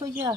کجا؟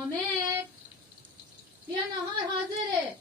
حامد بیا نهار حاضره.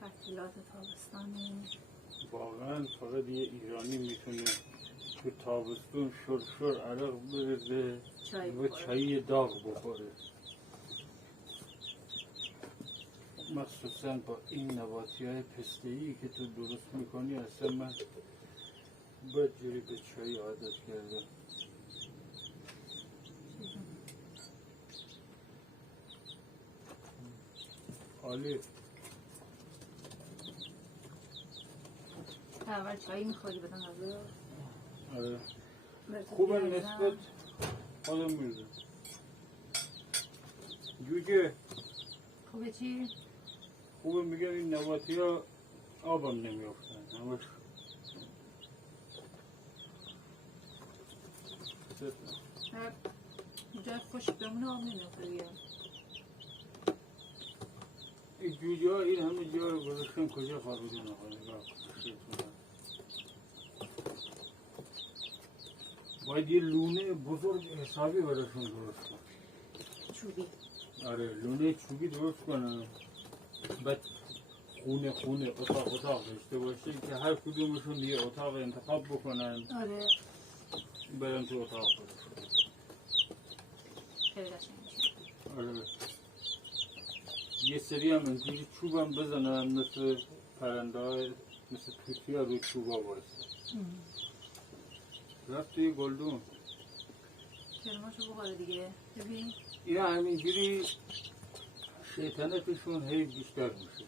تعطیلات تابستانی واقعا فقط یه ایرانی میتونه تو تابستون شرشر عرق بریزه و چای داغ بخوره، مخصوصا با این نباتی های پسته‌ای که تو درست میکنی. اصلا من بدجوری به چای عادت کردم. عالی. اول چایی میخوری بدن غذا. آره خوبه نسبت آدم میرزه. جوجه خوبه چی؟ خوبه میگم این نباتی ها آبم نمیافتن همش. جای خوش بمونه آب نمیافته دیگه. این جوجه ها این همه جا رو گذاشتن کجا خوابیدن آقا نگاه کن. باید یه لونه بزرگ حسابی براشون درست کن. چوبی. آره لونه چوبی درست کنم، بعد خونه اتاق داشته باشه که هر کدومشون یه اتاق انتخاب بکنن. آره برن تو اتاق خودشون. خیلی قشنگ میشه. آره یه سری هم اینجوری چوبم بزنن مثل پرنده های مثل توتی ها روی چوبا بایسته. رفت توی گلدون کرماشو بخوره دیگه. ببین اینا همینجوری شیطنتشون هی بیشتر میشه.